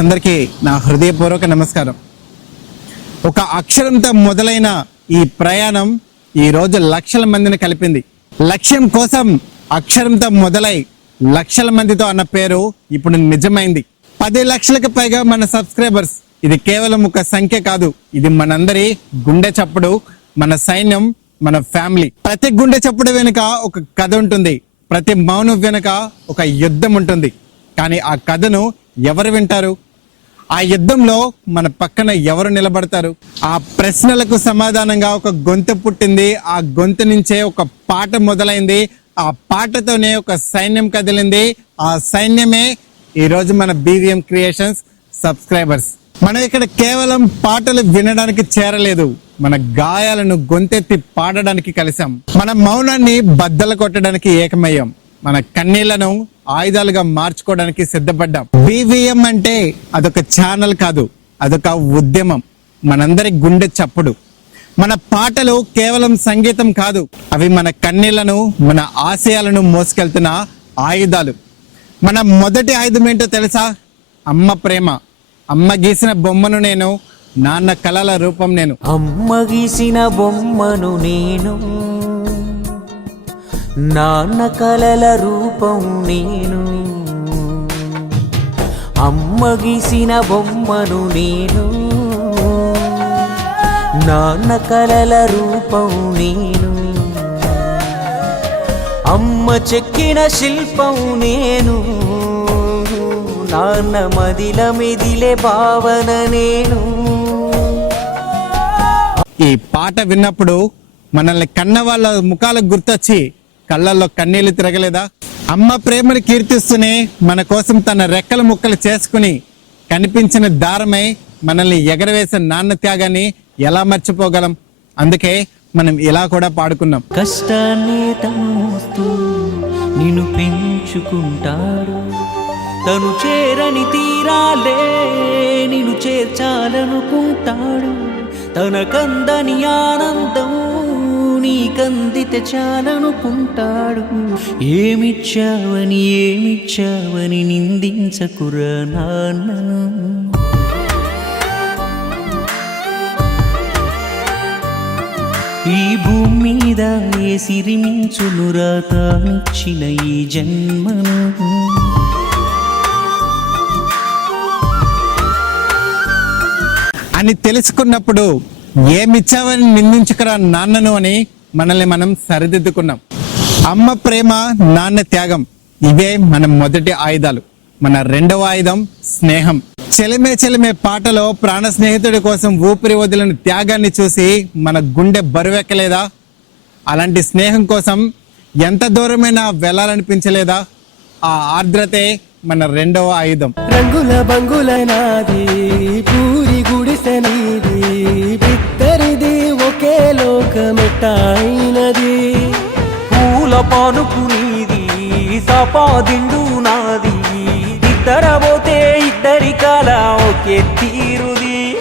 అందరికీ నా హృదయపూర్వక నమస్కారం. ఒక అక్షరంతో మొదలైన ఈ ప్రయాణం ఈ రోజు లక్షల మందిని కలిపింది. లక్ష్యం కోసం అక్షరంతో మొదలై లక్షల మందితో అన్న పేరు ఇప్పుడు నిజమైంది. పది లక్షలకు పైగా మన సబ్స్క్రైబర్స్ ఇది కేవలం ఒక సంఖ్య కాదు ఇది మనందరి గుండె చప్పుడు మన సైన్యం మన ఫ్యామిలీ. ప్రతి గుండె చప్పుడు వెనుక ఒక కథ ఉంటుంది ప్రతి మౌనం వెనుక ఒక యుద్ధం ఉంటుంది. కానీ ఆ కథను ఎవరు వింటారు? ఆ యుద్ధంలో మన పక్కన ఎవరు నిలబడతారు? ఆ ప్రశ్నలకు సమాధానంగా ఒక గొంతు పుట్టింది. ఆ గొంతు నుంచే ఒక పాట మొదలైంది. ఆ పాటతోనే ఒక సైన్యం కదిలింది. ఆ సైన్యమే ఈరోజు మన బీవీఎం క్రియేషన్స్ సబ్స్క్రైబర్స్ మనం ఇక్కడ కేవలం పాటలు వినడానికి చేరలేదు. మన గాయాలను గొంతెత్తి పాడడానికి కలిసాం మన మౌనాన్ని బద్దలు కొట్టడానికి ఏకమయ్యాం. మన కన్నీళ్ళను ఆయుధాలుగా మార్చుకోవడానికి సిద్ధపడ్డాం. బీవీఎం అంటే అదొక ఛానల్ కాదు అదొక ఉద్యమం. మనందరి గుండె చప్పుడు. మన పాటలు కేవలం సంగీతం కాదు అవి మన కన్నీళ్ళను మన ఆశయాలను మోసుకెళ్తున్న ఆయుధాలు. మన మొదటి ఆయుధం ఏంటో తెలుసా? అమ్మ ప్రేమ. అమ్మ గీసిన బొమ్మను నేను నాన్న కళల రూపం నేను. అమ్మ గీసిన బొమ్మను నేను. నాన్న కలల రూపం నేను అమ్మ గీసిన బొమ్మను నేను నాన్న కలల రూపం నేను అమ్మ చెక్కిన శిల్పం నేను నాన్న మదిల మెదిలే భావన నేను. ఈ పాట విన్నప్పుడు మనల్ని కన్న వాళ్ళ ముఖాలకు గుర్తొచ్చి కళ్ళల్లో కన్నీళ్ళు తిరగలేదా? అమ్మ ప్రేమను కీర్తిస్తూనే మన కోసం తన రెక్కల ముక్కలు చేసుకుని కనిపించిన దారమై మనల్ని ఎగరవేసిన నాన్న త్యాగాన్ని ఎలా మర్చిపోగలం? అందుకే మనం ఇలా కూడా పాడుకున్నాం. కష్టాన్ని తను నిన్ను పెంచుకుంటాడు. తను చేరని తీరాలే నిన్ను చేర్చాలనుకుంటాడు. తన కందని ఆనందం నీకందితే చాలనుకుంటాడు. ఏమిచ్చావని ఏమిచ్చావని నిందించకురా నాన్నను ఈ భూమి మీద ఏ సిరిమించునురా తానిచ్చిన ఈ జన్మను? అని తెలుసుకున్నప్పుడు ఏమిచ్చావని నిందించుకురా నాన్నను అని మనల్ని మనం సరిదిద్దుకున్నాం. అమ్మ ప్రేమ నాన్న త్యాగం ఇవే మన మొదటి ఆయుధాలు. మన రెండవ ఆయుధం స్నేహం. చెలిమే చెలిమే పాటలో ప్రాణ స్నేహితుడి కోసం ఊపిరి వదిలిన త్యాగాన్ని చూసి మన గుండె బరువెక్కలేదా? అలాంటి స్నేహం కోసం ఎంత దూరమైనా వెళ్ళాలనిపించలేదా? ఆ ఆర్ద్రతే మన రెండవ ఆయుధం. రంగుల బంగులైనది పూరి గుడిసెనిది లోకమెట్టాయినది పూల పానుపు నీది సపాదిండు నాది. ఇద్దరబోతే ఇద్దరి కల ఒకే తీరుది.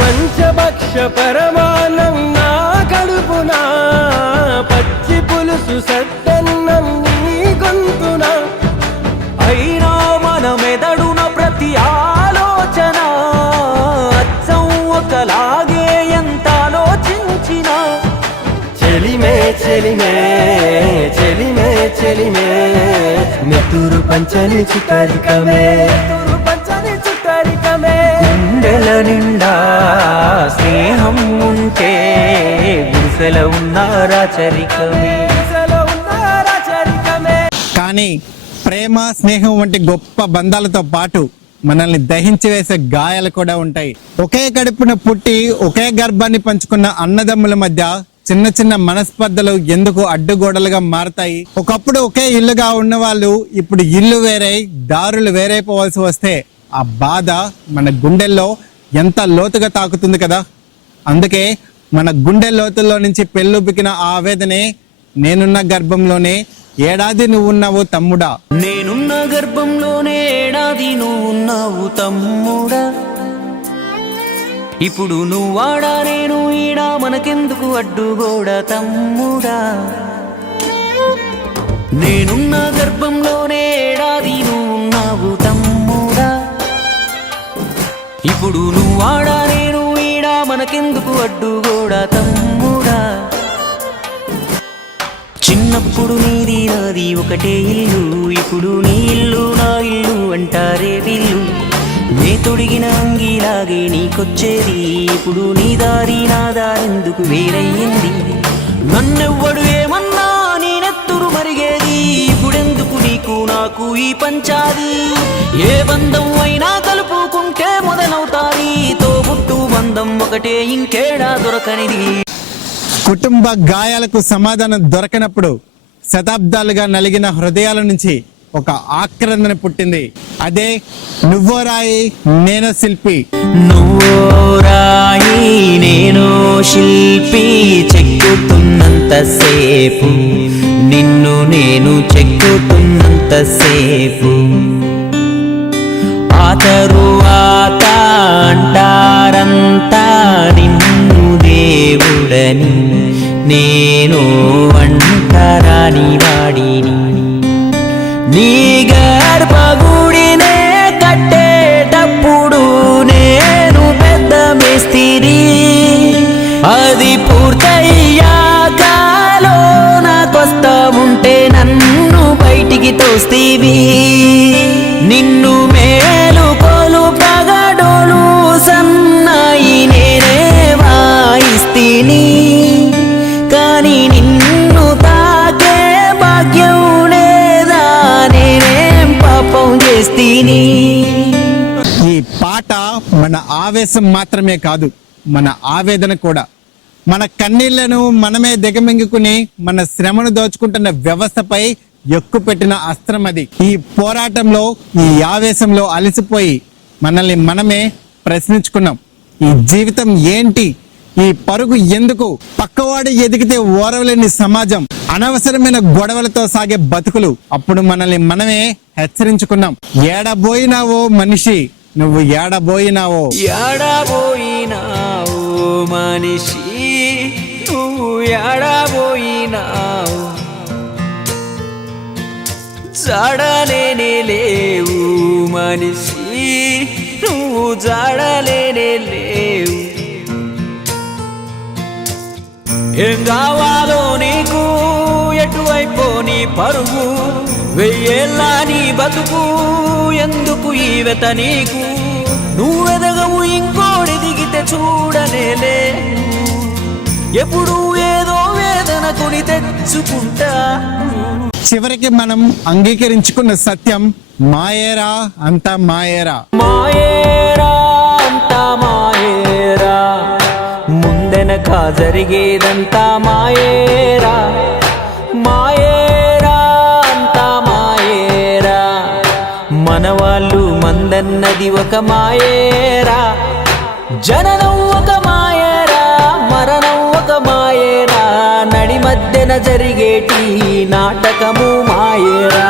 పంచభక్ష పరమానం నా కడుపునా? పచ్చి పులుసు సద్దన్నం నీ గొంతునా? చెలిమే చెలిమే చెలిమే. నెత్తూరు పంచని నెత్తూరు పంచని చుట్టరికమే గుండెల నిండా స్నేహం ఉంటే గుసల ఉన్నారా చరికమే. దిశలో ఉన్నారా చరికమే. కానీ ప్రేమ స్నేహం వంటి గొప్ప బంధాలతో పాటు మనల్ని దహించి వేసే గాయాలు కూడా ఉంటాయి. ఒకే కడుపున పుట్టి ఒకే గర్భాన్ని పంచుకున్న అన్నదమ్ముల మధ్య చిన్న చిన్న మనస్పర్ధలు ఎందుకు అడ్డుగోడలుగా మారతాయి? ఒకప్పుడు ఒకే ఇల్లుగా ఉన్న వాళ్ళు ఇప్పుడు ఇల్లు వేరై దారులు వేరైపోవాల్సి వస్తే ఆ బాధ మన గుండెల్లో ఎంత లోతుగా తాకుతుంది కదా? అందుకే మన గుండె లోతుల్లో నుంచి పెళ్ళుబికిన ఆవేదనే నేనున్న గర్భంలోనే ఏడాది నువ్వు ఉన్నావు తమ్ముడా. నేనున్న గర్భంలోనే ఏడాది నువ్వు ఉన్నావు తమ్ముడా. ఇప్పుడు నువ్వాడా నేను ఈడా మనకెందుకు అడ్డుగోడా తమ్ముడా? నేనున్న గర్భంలోనే ఏడాది నువ్వు తమ్ముడా. ఇప్పుడు నువ్వాడా నేను ఈడా మనకెందుకు అడ్డు తమ్ముడా? చిన్నప్పుడు నీది నాది ఒకటే ఇల్లు ఇప్పుడు నీ ఇల్లు నా ఇల్లు అంటారే వీళ్ళు నే తొడిగిన అంగీలాగే నీకొచ్చేది? ఇప్పుడు నీ దారి నా దారెందుకు వేరయ్యింది? నన్నెవ్వడు ఏమన్నా నేనెత్తురు మరిగేది? ఇప్పుడెందుకు నీకు నాకు ఈ పంచాది? ఏ బంధం అయినా కలుపుకుంటే మొదలవుతాది. తోబుట్టు బంధం ఒకటే ఇంకేడా దొరకనిది? కుటుంబ గాయాలకు సమాధానం దొరకనప్పుడు శతాబ్దాలుగా నలిగిన హృదయాల నుంచి ఒక ఆక్రందన పుట్టింది. అదే నువ్వో రాయి నేను శిల్పి. నువ్వో రాయి నేను శిల్పి. చెక్కుతున్నంత సేపు నిన్ను నేను చెక్కుతున్నంత సేపు ఆ తరువాత అంటారంతా నిన్ను దేవుడని నేను అంటరాని వాడిని. నీ గర్భగుడినే కట్టేటప్పుడు నేను పెద్ద మేస్తిరి. అది పూర్తయ్యాక నాకొస్తా ఉంటే నన్ను బయటికి తోస్తీవి. నిన్ను చేస్తీని. ఈ పాట మన ఆవేశం మాత్రమే కాదు మన ఆవేదన కూడా. మన కన్నీళ్ళను మనమే దిగమింగుకుని మన శ్రమను దోచుకుంటున్న వ్యవస్థపై ఎక్కు పెట్టిన అస్త్రం అది. ఈ పోరాటంలో ఈ ఆవేశంలో అలసిపోయి మనల్ని మనమే ప్రశ్నించుకున్నాం. ఈ జీవితం ఏంటి? ఈ పరుగు ఎందుకు పక్కవాడు ఎదిగితే ఓరవలేని సమాజం? అనవసరమైన గొడవలతో సాగే బతుకులు. అప్పుడు మనల్ని మనమే హెచ్చరించుకున్నాం. ఏడబోయినావో మనిషి నువ్వు ఏడబోయినావో. ఎడబోయినావు మనిషి నువ్వు ఏడబోయినావు. జాడలేనే లేవు మనిషి నువ్వు జాడలేనే లేవు. ఏం కావాలో నీకు? ఎటువైపో నీ పరుగు? వెయ్యేళ్ళ నీ బతుకు ఎందుకు ఈ వెత నీకు? నువ్వెదగవు ఇంకోడి దిగితే చూడనేలే ఎప్పుడు ఏదో వేదన కొని తెచ్చుకుంటా. చివరికి మనం అంగీకరించుకున్న సత్యం మాయేరా అంతా మాయేరా. మాయేరా జరిగేదంతా మాయేరా మాయేరా అంతా మాయేరా. మన వాళ్ళు మందన్నది ఒక మాయేరా జననం ఒక మాయేరా మరణం ఒక మాయేరా. నడి మధ్యన జరిగేటి నాటకము మాయేరా.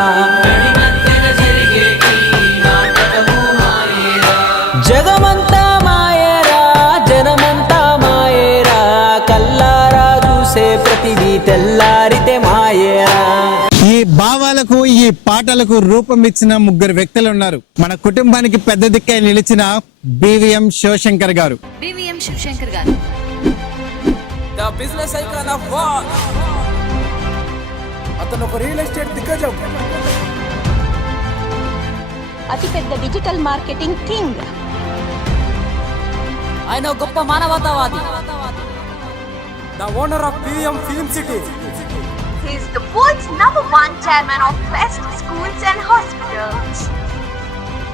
ఈ పాటలకు రూపం ఇచ్చిన ముగ్గురు వ్యక్తులు ఉన్నారు. మన కుటుంబానికి పెద్ద దిక్కై నిలిచిన బివిఎం శివశంకర్ గారు. బివిఎం శివశంకర్ గారు. The business icon of war అతను ఒక రియల్ ఎస్టేట్ దిగ్గజం. అతిపెద్ద డిజిటల్ మార్కెటింగ్ కింగ్ ఆయన గొప్ప మానవతావాది. The owner of PM film city He is the world's number one chairman of best schools and hospitals.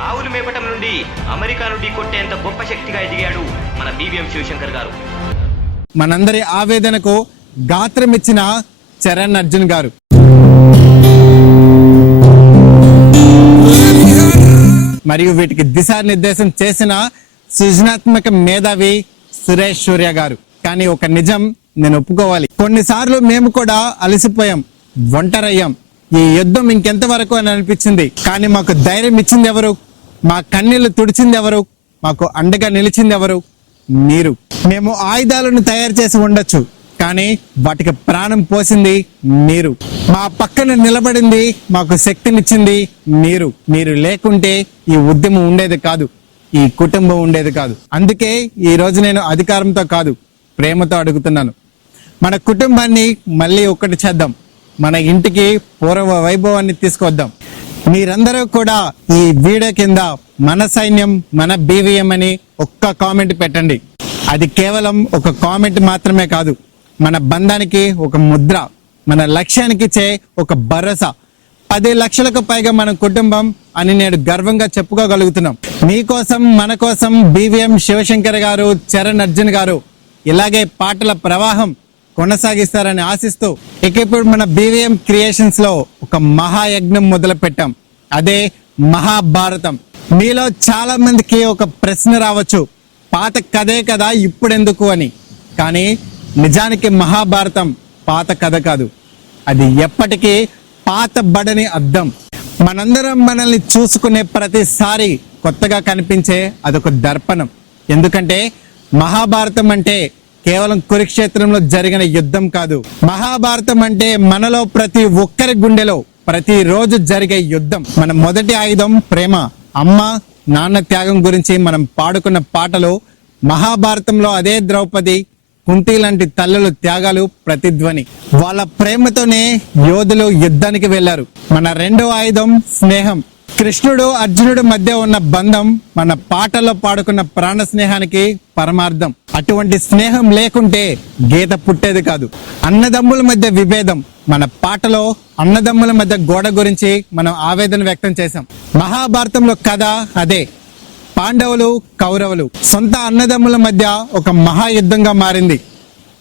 ఆవులు మేపటం నుండి అమెరికా నుండి కొట్టేంత గొప్ప శక్తిగా ఎదిగాడు మన బీబీఎం శివశంకర్ గారు. మనందరి ఆవేదనకు గాత్రం ఇచ్చిన చరణ్ అర్జున్ గారు. మరియు వీటికి దిశానిర్దేశం చేసిన సృజనాత్మక మేధావి సురేష్ సూర్య గారు. కానీ ఒక నిజం నేను ఒప్పుకోవాలి. కొన్నిసార్లు మేము కూడా అలసిపోయాం ఒంటరయ్యాం. ఈ యుద్ధం ఇంకెంత వరకు అని అనిపించింది. కానీ మాకు ధైర్యం ఇచ్చింది ఎవరు? మా కన్నీళ్ళు తుడిచింది ఎవరు? మాకు అండగా నిలిచింది ఎవరు? మీరు. మేము ఆయుధాలను తయారు చేసి ఉండొచ్చు కానీ వాటికి ప్రాణం పోసింది మీరు. మా పక్కన నిలబడింది మాకు శక్తినిచ్చింది మీరు. మీరు లేకుంటే ఈ ఉద్యమం ఉండేది కాదు. ఈ కుటుంబం ఉండేది కాదు. అందుకే ఈ రోజు నేను అధికారంతో కాదు. ప్రేమతో అడుగుతున్నాను. మన కుటుంబాన్ని మళ్ళీ ఒక్కటి చేద్దాం. మన ఇంటికి పూర్వ వైభవాన్ని తీసుకొద్దాం. మీరందరూ కూడా ఈ వీడియో కింద మన సైన్యం మన బీవీఎం అని ఒక్క కామెంట్ పెట్టండి. అది కేవలం ఒక కామెంట్ మాత్రమే కాదు. మన బంధానికి ఒక ముద్ర మన లక్ష్యానికి చే ఒక భరోసా. పది లక్షలకు పైగా మన కుటుంబం అని నేను గర్వంగా చెప్పుకోగలుగుతున్నాం. మీకోసం మన కోసం బీవీఎం శివశంకర్ గారు చరణ్ అర్జున్ గారు ఇలాగే పాటల ప్రవాహం కొనసాగిస్తారని ఆశిస్తూ ఇక ఇప్పుడు మన బీవీఎం క్రియేషన్స్లో ఒక మహాయజ్ఞం మొదలు పెట్టాం అదే మహాభారతం. మీలో చాలా మందికి ఒక ప్రశ్న రావచ్చు. పాత కథే కదా ఇప్పుడెందుకు అని. కానీ నిజానికి మహాభారతం పాత కథ కాదు. అది ఎప్పటికీ పాత బడని అర్థం మనందరం మనల్ని చూసుకునే ప్రతిసారి కొత్తగా కనిపించే అదొక దర్పణం. ఎందుకంటే మహాభారతం అంటే కేవలం కురుక్షేత్రంలో జరిగిన యుద్ధం కాదు. మహాభారతం అంటే మనలో ప్రతి ఒక్కరి గుండెలో ప్రతి రోజు జరిగే యుద్ధం. మన మొదటి ఆయుధం ప్రేమ. అమ్మ నాన్న త్యాగం గురించి మనం పాడుకున్న పాటలు మహాభారతంలో అదే ద్రౌపది కుంతి లాంటి తల్లుల త్యాగాలు ప్రతిధ్వని. వాళ్ళ ప్రేమతోనే యోధులు యుద్ధానికి వెళ్ళారు మన రెండో ఆయుధం స్నేహం. కృష్ణుడు అర్జునుడు మధ్య ఉన్న బంధం మన పాటల్లో పాడుకున్న ప్రాణ స్నేహానికి పరమార్థం. అటువంటి స్నేహం లేకుంటే గీత పుట్టేది కాదు. అన్నదమ్ముల మధ్య విభేదం. మన పాటలో అన్నదమ్ముల మధ్య గోడ గురించి మనం ఆవేదన వ్యక్తం చేశాం. మహాభారతంలో కథ అదే. పాండవులు కౌరవులు. సొంత అన్నదమ్ముల మధ్య ఒక మహాయుద్ధంగా మారింది.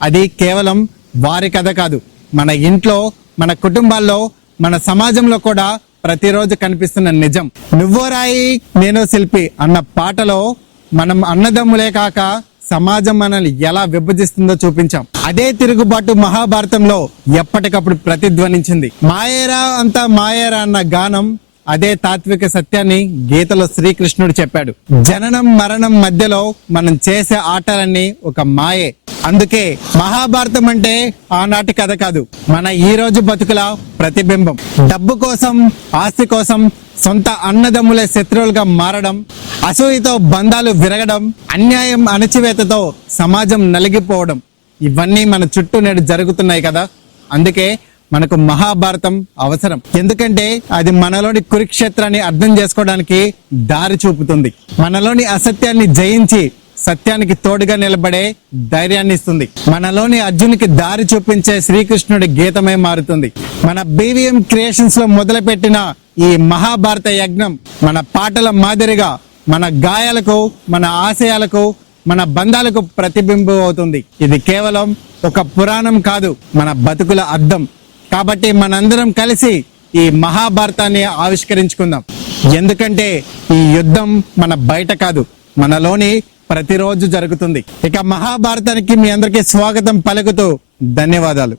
అది కేవలం వారి కథ కాదు. మన ఇంట్లో మన కుటుంబాల్లో మన సమాజంలో కూడా ప్రతిరోజు కనిపిస్తున్న నిజం. నువ్వో రాయి నేను శిల్పి అన్న పాటలో మనం అన్నదమ్ములే కాక సమాజం మనల్ని ఎలా విభజిస్తుందో చూపించాం. అదే తిరుగుబాటు మహాభారతంలో ఎప్పటికప్పుడు ప్రతిధ్వనించింది. మాయేరా అంతా మాయేరా అన్న గానం అదే తాత్విక సత్యాన్ని గీతలో శ్రీకృష్ణుడు చెప్పాడు. జననం మరణం మధ్యలో మనం చేసే ఆటలన్నీ ఒక మాయే. అందుకే మహాభారతం అంటే ఆనాటి కథ కాదు. మన ఈ రోజు బతుకుల ప్రతిబింబం. డబ్బు కోసం ఆస్తి కోసం సొంత అన్నదమ్ములే శత్రువులుగా మారడం అసూయతో బంధాలు విరగడం అన్యాయం అణచివేతతో సమాజం నలిగిపోవడం. ఇవన్నీ మన చుట్టూ నేడు జరుగుతున్నాయి కదా. అందుకే మనకు మహాభారతం అవసరం. ఎందుకంటే అది మనలోని కురుక్షేత్రాన్ని అర్థం చేసుకోవడానికి దారి చూపుతుంది. మనలోని అసత్యాన్ని జయించి సత్యానికి తోడుగా నిలబడే ధైర్యాన్ని ఇస్తుంది. మనలోని అర్జునికి దారి చూపించే శ్రీకృష్ణుడి గీతమై మారుతుంది. మన బీవీఎం క్రియేషన్స్లో మొదలుపెట్టిన ఈ మహాభారత యజ్ఞం మన పాటల మాదిరిగా మన గాయాలకు మన ఆశయాలకు మన బంధాలకు ప్రతిబింబం అవుతుంది. ఇది కేవలం ఒక పురాణం కాదు మన బతుకుల అర్థం. కాబట్టి మనందరం కలిసి ఈ మహాభారతాన్ని ఆవిష్కరించుకుందాం. ఎందుకంటే ఈ యుద్ధం మన బయట కాదు మనలోని ప్రతిరోజు జరుగుతుంది. ఇక మహాభారతానికి మీ అందరికీ స్వాగతం పలుకుతూ ధన్యవాదాలు.